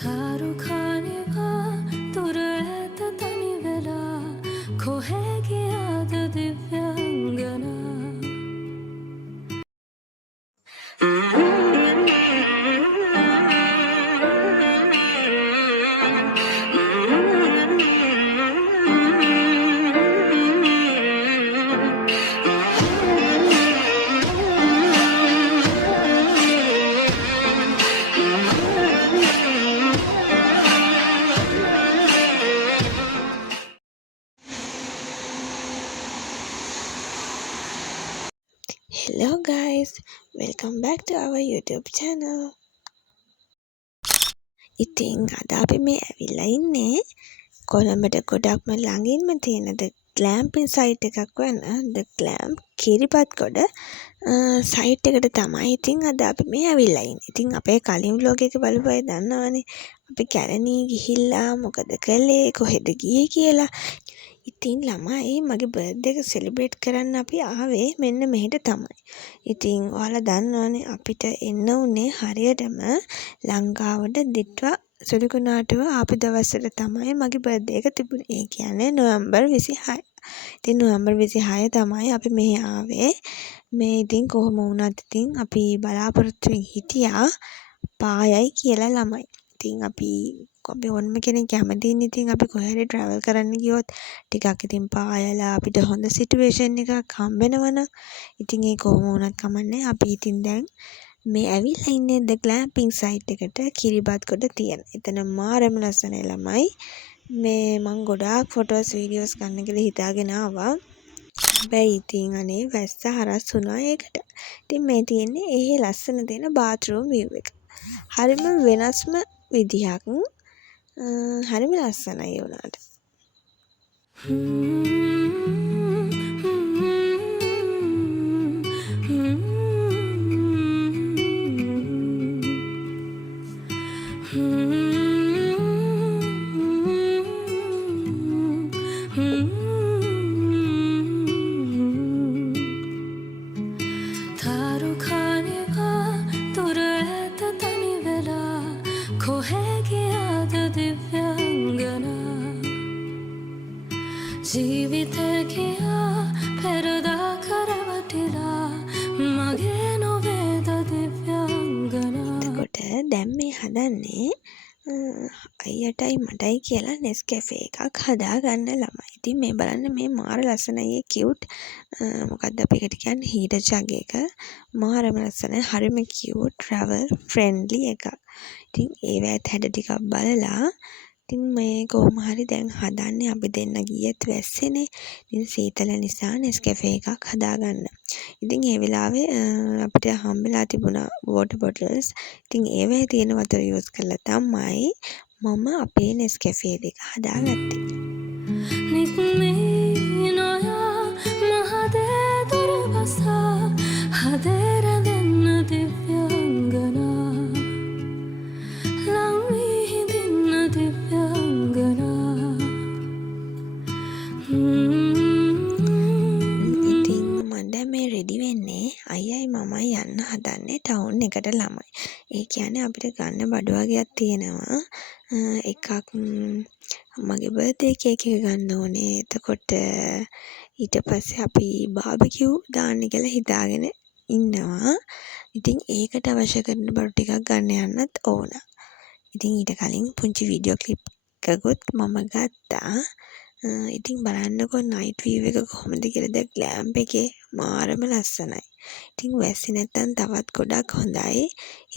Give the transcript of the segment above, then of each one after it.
තාරුකානිවා තුර ඇත තනි වෙලා කොහේ ගියාද දිව්‍යාංගනා Hello guys, welcome back to our YouTube channel. ඉතින් අද අපි මේ ඇවිල්ලා ඉන්නේ කොළඹට ගොඩක්ම ළඟින්ම තියෙන The Glamping site එකක් වන The Glamp කිරිබත්ගොඩ site එකට තමයි ඉතින් අද අපි මේ ඇවිල්ලා ඉන්නේ. ඉතින් අපේ කලින් vlog එක බලපු අය දන්නවනේ අපි කැලණි ගිහිල්ලා මොකද කළේ කොහෙද ගියේ කියලා. ඉතින් ළමයි මගේ බර්ත්ඩේ එක සෙලිබ්‍රේට් කරන්න අපි ආවේ මෙන්න මෙහෙට තමයි. ඉතින් ඔයාලා දන්නවනේ අපිට එන්න උනේ හරියටම ලංකාවට දිට්වා සුළුකුණාටුව ආපු දවසට තමයි මගේ බර්ත්ඩේ එක තිබුණේ. ඒ කියන්නේ නොවැම්බර් 26. ඉතින් නොවැම්බර් 26 තමයි අපි මෙහි ආවේ. මේ ඉතින් කොහොම වුණත් ඉතින් අපි බලාපොරොත්තුෙන් හිටියා පායයි කියලා ළමයි. ඉතින් අපි ඕනම කෙනෙක් කැමතිනේ ඉතින් අපි කොහේ හරි ට්‍රැවල් කරන්න ගියොත් ටිකක් ඉතින් පායලා අපිට හොඳ සිටුේෂන් එකක් හම්බෙනවනම් ඉතින් ඒ කොහොම වුණත් කමන්නේ අපි ඉතින් දැන් මේ ඇවිල්ලා ඉන්නේ The Glamping site එකට කිරිබත්ගොඩ තියෙන. එතන මාරම ලස්සනයි ළමයි. මේ මං ගොඩාක් ෆොටෝස් වීඩියෝස් ගන්න කියලා හිතාගෙන ආවා. හැබැයි ඉතින් අනේ වැස්ස හරස් වුණා ඒකට. ඉතින් මේ තියෙන්නේ ඒ ලස්සන තියෙන බාත්රූම් view එක. හරිම වෙනස්ම විදිහක්. හරිම ලස්සනයි ඒ උනාට. තාරුකානිවා තුර ඇත තනි වෙලා කොහේ ගියාද දිව්‍යාංගනා ජීවිතේ ගියා පෙරදා කරවටිලා මගේ නොවේද දිව්‍යාංගනා. එතකොට දැන් මේ හදන්නේ අයියටයි මටයි කියලා Nescafe එකක් හදාගන්න ළමයි. ඉතින් මේ බලන්න මේ මාර ලස්සනයි ඒ කියුට් මොකක්ද අපි එකට කියන්නේ හීටර් ජග් එක. මාරම ලස්සනයි හරිම කියුට් travel friendly එකක්. ඉතින් ඒවත් හැඩ ටිකක් බලලා ඉතින් මේ කොහොම හරි දැන් හදන්නේ අපි දෙන්න ගියෙත් වැස්සේනේ. ඉතින් සීතල නිසා Nescafe එකක් හදාගන්න. ඉතින් ඒ වෙලාවේ අපිට හම්බෙලා තිබුණා water bottles. ඉතින් ඒවේ තියෙන වතුර යූස් කරලා තමයි මම අපේ Nescafe දෙක හදාගත්තේ. නික්මී නොයා මහදේ දුර බසා හදේ රැඳෙන්න දිව්‍යාංගනා ලං වී හිඳින්න දිව්‍යාංගනා. ඉතින් මම දැන් මේ රෙඩි වෙන්නේ අයියයි මමයි යන්න හදන්නේ ටවුන් එකට ළමයි. ඒ කියන්නේ අපිට ගන්න බඩු වගේක් තියෙනවා. එකක් මගේ බර්ත්ඩේ කේක් එක ගන්න ඕනේ. එතකොට ඊට පස්සේ අපි බාබකියු දාන්න කියලා හිතාගෙන ඉන්නවා. ඉතින් ඒකට අවශ්‍ය කරන බඩු ටිකක් ගන්න යන්නත් ඕන. ඉතින් ඊට කලින් පුංචි වීඩියෝ ක්ලිප් එකකුත් මම ගත්තා. ඉතින් බලන්නකෝ නයිට් වීව් එක කොහොමද කියලා. The Glamp එකේ මාරම ලස්සනයි. ඉතින් වැස්සේ නැත්තම් තවත් ගොඩක් හොඳයි.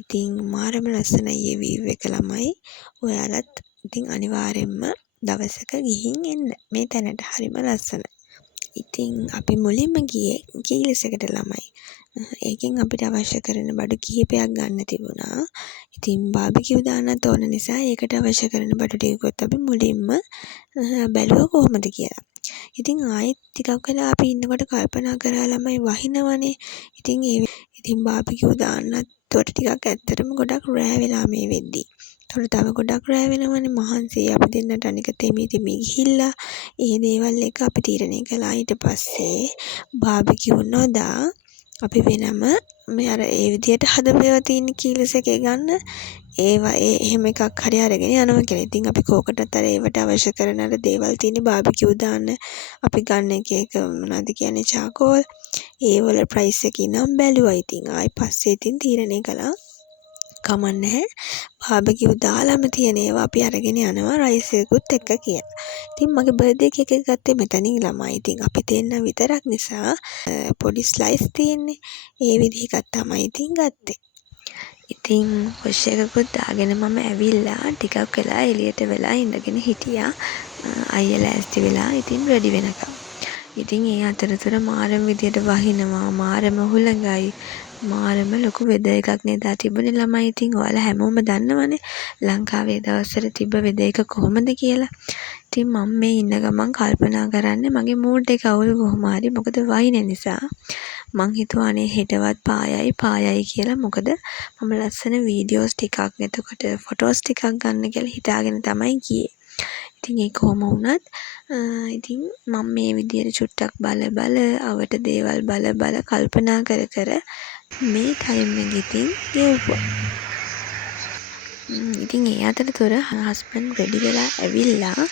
ඉතින් මාරම ලස්සනයි මේ වීව් එක ළමයි. ඔයාලත් ඉතින් අනිවාර්යෙන්ම දවසක ගිහින් එන්න මේ තැනට. හරිම ලස්සනයි. ඉතින් අපි මුලින්ම ගියේ කීලසකට ළමයි. ඒකෙන් අපිට අවශ්‍ය කරන බඩු කිහිපයක් ගන්න තිබුණා. ඉතින් බාබිකියු දාන්නත් ඕන නිසා ඒකට අවශ්‍ය කරන බඩු ටිකකුත් අපි මුලින්ම බැලුවා කොහොමද කියලා. ඉතින් ආයෙත් ටිකක් වෙලා අපි ඉන්නකොට කල්පනා කරා ළමයි වහිනවනේ. ඉතින් ඉතින් බාබිකියු දාන්නත් තොට ටිකක් ඇත්තටම ගොඩක් රෑ වෙලා මේ වෙද්දි. තොට තව ගොඩක් රෑ වෙනවනේ මහන්සි අපි දෙන්නට අනික තෙමී ගිහිල්ලා ඒ දේවල් එක අපි තීරණය කළා. ඊට පස්සේ බාබිකියු නොදා අපි වෙනම මේ අර ඒ විදියට හදපේවා තියෙන කීලස් එකේ ගන්න ඒවා එහෙම එකක් හරි අරගෙන යනවා කියලා. ඉතින් අපි කෝකටත් අර ඒවට අවශ්‍ය කරන අර දේවල් තියෙන බාබිකියු දාන්න අපි ගන්න එක මොනවද කියන්නේ චාකෝල් ඒවල ප්‍රයිස් එක ඉනම් බැලුවා. ඉතින් ආයි පස්සේ ඉතින් තීරණය කළා කමන්නේ බාබිකියු දාලාම තියෙන ඒවා අපි අරගෙන යනවා රයිස් එකකුත් එක්ක කියලා. ඉතින් මගේ බර්ත්ඩේ කේක් එක ගත්තේ මෙතනින් ළමයි. ඉතින් අපි දෙන්න විතරක් නිසා පොඩි ස්ලයිස් තියෙන්නේ. ඒ විදිහකට තමයි ඉතින් ගත්තේ. ඉතින් වොෂ් එකකුත් දාගෙන මම ඇවිල්ලා ටිකක් වෙලා එළියට වෙලා ඉඳගෙන හිටියා. අයියා ලෑස්ති වෙලා ඉතින් රෙඩි වෙනකම්. ඉතින් ඒ අතරතුර මාරම විදියට වහිනවා මාරම හුළඟයි මාරම ලොකු වෙදර් එකක් නේද තිබුණේ ළමයි. ඉතින් ඔයාලා හැමෝම දන්නවනේ ලංකාවේ දවස්වල තිබ්බ වෙදර් එක කොහොමද කියලා. ඉතින් මම මේ ඉන්න ගමන් කල්පනා කරන්නේ මගේ මූඩ් එක අවුල් කොහොම හරි මොකද වහින නිසා. මං හිතුවා අනේ හෙටවත් පායයි කියලා. මොකද මම ලස්සන වීඩියෝස් ටිකක් එතකොට ෆොටෝස් ටිකක් ගන්න කියලා හිතාගෙන තමයි ගියේ. ඉතින් ඒ කොහොම වුණත් ඉතින් මම මේ විදියට චුට්ටක් බල අවට දේවල් බල කල්පනා කර මේ ටයිම් එක ඉතින් ගෙවුවා. ඉතින් ඒ අතරතුර හස්බන්ඩ් රෙඩි වෙලා ඇවිල්ලා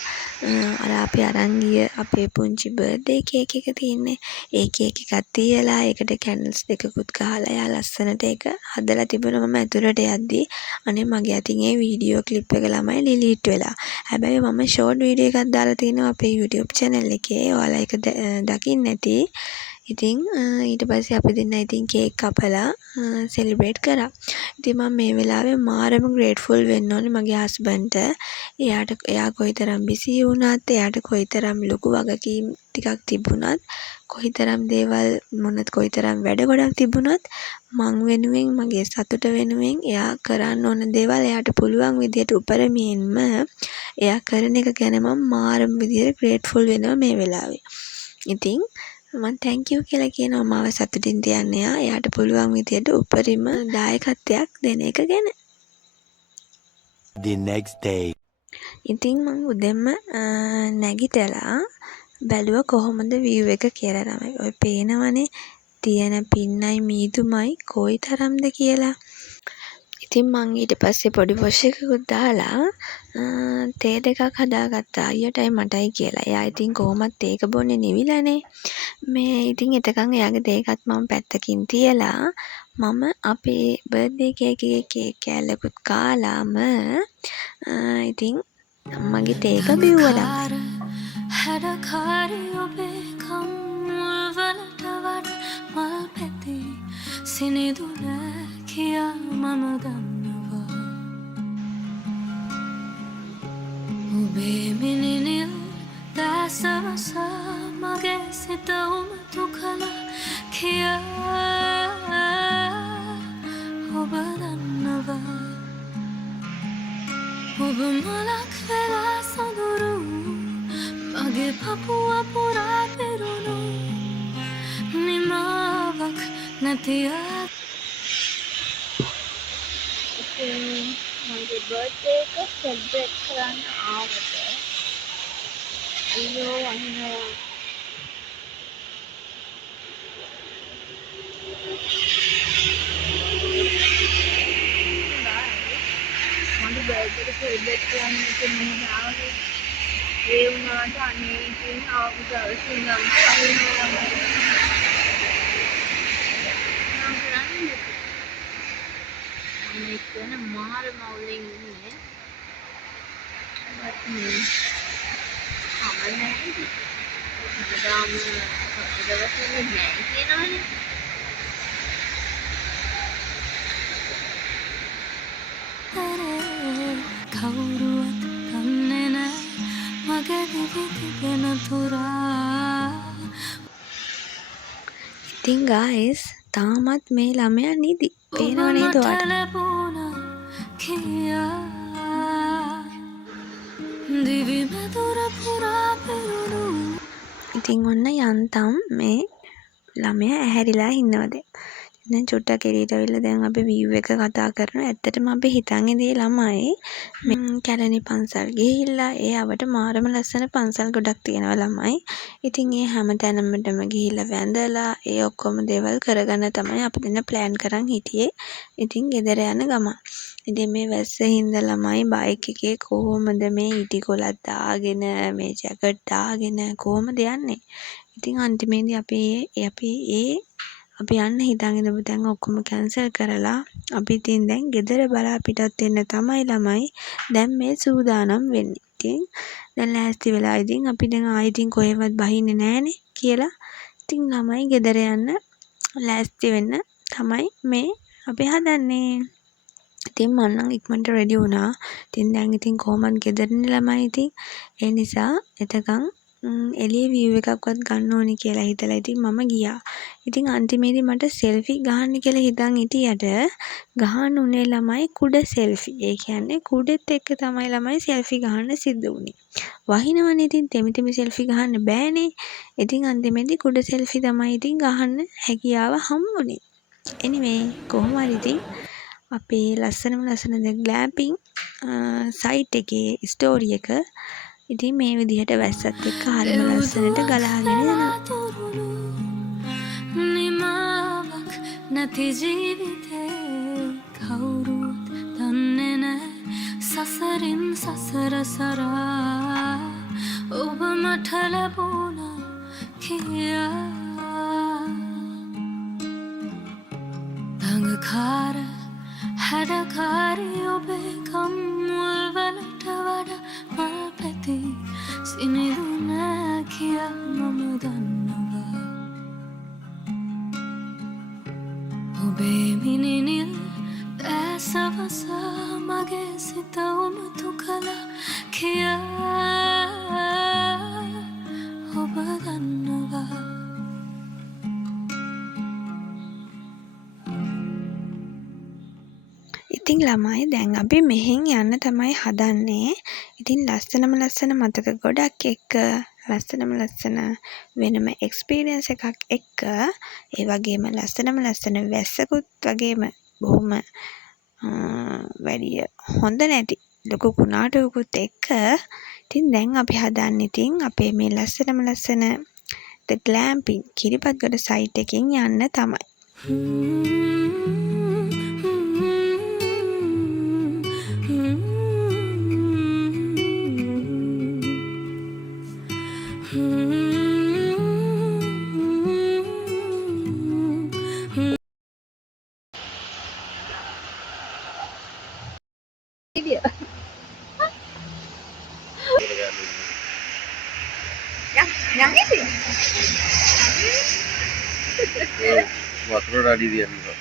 අර අපි අරන් ගිය අපේ පුංචි බර්ත්ඩේ කේක් එක තියෙන්නේ. ඒ කේක් එකක් තියලා ඒකට කැන්ඩල්ස් දෙකකුත් ගහලා එයා ලස්සනට ඒක හදලා තිබුණා. මම ඇතුළට යද්දී අනේ මගේ අතින් ඒ වීඩියෝ ක්ලිප් එක ළමයි ඩිලීට් වෙලා. හැබැයි මම ෂෝට් වීඩියෝ එකක් දාලා තිනවා අපේ YouTube channel එකේ. ඔයාලා ඒක දකින්න ඇති. ඉතින් ඊට පස්සේ අපි දෙන්න ඉතින් කේක් කපලා සෙලිබ්‍රේට් කරා. ඉතින් මම මේ වෙලාවේ මාරම ග්‍රේට්ෆුල් වෙන්න ඕනේ මගේ හස්බන්ඩ්ට. එයා කොයිතරම් බිසි වුණත් එයාට කොයිතරම් ලොකු වගකීම් ටිකක් තිබුණත් කොයිතරම් දේවල් කොයිතරම් වැඩ ගොඩක් තිබුණත් මං වෙනුවෙන් මගේ සතුට වෙනුවෙන් එයා කරන්න ඕන දේවල් එයාට පුළුවන් විදියට උපරිමයෙන්ම එයා කරන එක ගැන මම මාරම විදියට ග්‍රේට්ෆුල් වෙනවා මේ වෙලාවේ. ඉතින් මම thank you කියලා කියනවා මාව සතුටින් තියන්න එයාට පුළුවන් විදියට උපරිම දායකත්වයක් දෙන එක ගැන. The next day. ඉතින් මම උදෙන්ම නැගිටලා බැලුවා කොහොමද view එක කියලා තමයි. ඔය පේනවනේ තියෙන පින්නයි මීදුමයි කොයි තරම්ද කියලා. ඉතින් මං ඊට පස්සේ පොඩි වොෂ් එකකුත් දාලා තේ දෙකක් හදාගත්තා අයියටයි මටයි කියලා. එයා ඉතින් කොහොමත් ඒක බොන්නේ නිවිලානේ. මේ ඉතින් එතකන් එයාගේ තේකත් මම පැත්තකින් තියලා මම අපේ බර්ත්ඩේ කේක් එකේ කේක් කෑල්ලකුත් කාලාම ඉතින් මගේ තේක බිව්වලා. හැඩකාරී ඔබේ කම්මුල්වලට වඩ මල් පැති සිනිදු නෑ කියා මම දන්නවා. ඔබේ මිනිනිල් දැසවසා මගේ සිත උමතු කළා කියා ඔබ දන්නවා. ඔබ මලක් වෙලා සඳුරු මගේ පපුව පුරා පෙරුණු නිමාවක් නැති මගේ බර්ත්ඩේ එක සෙලිබ්‍රේට් කරන්න ආවට අයියෝ වහිනවා. මගේ බර්ත්ඩේ එක සෙලිබ්‍රේට් කරන්න මෙතන ආවේ. ඒ වුණාට අනේ ඉතින් ආපු දවසේ ඉඳන් අයියෝ මෙතන මාර මවුලෙන් ඉන්නේ. අමන්නේ මම දවස්වල නෑ කියනවනේ. කවුරුවත් දන්නේ නෑ මගේ දිවි තිබෙන තුරා. ඉතින් guys තාමත් මේ ළමයා නිදි. පේනව නේද ඔයාලට? දිවි මధుර පුරා පෙරුණු. ඉතින් ඔන්න යන්තම් මේ ළමයා ඇහැරිලා ඉන්නවද? දැන් චුට්ටක් එළියට අවිල්ලා දැන් අපි view එක කතා කරනවා. ඇත්තටම අපි හිතන් ඉඳී ළමයි කැලණි පන්සල් ගිහිල්ලා ඒ අවට මාරම ලස්සන පන්සල් ගොඩක් තියෙනවා ළමයි. ඉතින් ඒ හැම තැනමටම ගිහිල්ලා වැඳලා ඒ ඔක්කොම දේවල් කරගන්න තමයි අපි දෙන්න ප්ලෑන් කරන් හිටියේ. ඉතින් ගෙදර යන ගමන්. ඉතින් මේ වැස්ස හින්දා ළමයි බයික් එකේ කොහොමද මේ ඉටි කොලක් දාගෙන මේ ජැකට් දාගෙන කොහොමද යන්නේ? ඉතින් අන්තිමේදී අපි යන්න හිතන් ඉඳපු තැන් ඔක්කොම කැන්සල් කරලා අපි ඉතින් දැන් ගෙදර බලා පිටත් වෙන්න තමයි ළමයි දැන් මේ සූදානම් වෙන්නේ. ඉතින් දැන් ලෑස්ති වෙලා ඉතින් අපි දැන් ආයෙ ඉතින් කොහෙවත් බහින්නේ නැහනේ කියලා. ඉතින් ළමයි ගෙදර යන්න ලෑස්ති වෙන්න තමයි මේ අපි හදන්නේ. ඉතින් මම නම් ඉක්මනට රෙඩි වුණා. ඉතින් දැන් ඉතින් කොහොමද ගෙදරනේ ළමයි ඉතින් ඒ නිසා එතකන් එළියේ view එකක්වත් ගන්න ඕනි කියලා හිතලා ඉතින් මම ගියා. ඉතින් අන්තිමේදී මට සෙල්ෆි ගහන්න කියලා හිතන් හිටියට ගහන්න උනේ ළමයි කුඩ සෙල්ෆි. ඒ කියන්නේ කුඩෙත් එක්ක තමයි ළමයි සෙල්ෆි ගහන්න සිද්ධ වුනේ. වහිනවනේ ඉතින් තෙමි සෙල්ෆි ගහන්න බෑනේ. ඉතින් අන්තිමේදී කුඩ සෙල්ෆි තමයි ඉතින් ගහන්න හැකියාව හම්බුනේ. anyway කොහොම හරි ඉතින් අපේ ලස්සන ග්ලෑම්පින් සයිට් එකේ ස්ටෝරි එක ඉතින් මේ විදිහට වැස්සත් එක්ක හරිම ලස්සනට ගලහගෙන යනවා. නිමාවක් නැති ජීවිතේ කවුරුත් දන්නේ නැහැ සසරින් සසර සරා ඔබ මට ලැබුණා කියා දඟකාර හැඩකාරී ඔබේ කම්මුල් වලට වඩා මල් පැති සිනිදු නෑ කියා මම දන්නවා ඔබේ මිනිනිල් දැසවස මගේ සිත උමතු කළා කියා ඔබ දන්නවා ඉතින් ළමයි දැන් අපි මෙහෙන් යන්න තමයි හදන්නේ. ඉතින් ලස්සන මතක ගොඩක් එක්ක ලස්සන වෙනම එක්ස්පීරියන්ස් එකක් එක්ක ඒ වගේම ලස්සන වැස්සකුත් වගේම බොහොම වැඩි හොඳ නැති ලොකු කුණාටුවකුත් එක්ක ඉතින් දැන් අපි හදන්නේ ඉතින් අපේ මේ ලස්සන The Glamping කිරිපත්ගොඩ සයිට් එකෙන් යන්න තමයි. Yang ini? වතුර රඩි දියනවා.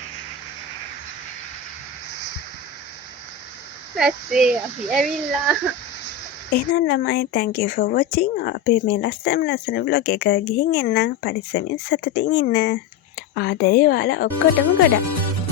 වැස්සේ අපි ඇවිල්ලා. එහෙනම් ළමයි thank you for watching. අපේ මේ ලස්සන vlog එක ගිහින් එන්න පරිස්සමින් සතුටින් ඉන්න. ආදරේ ඔයාලා ඔක්කොටම ගොඩක්.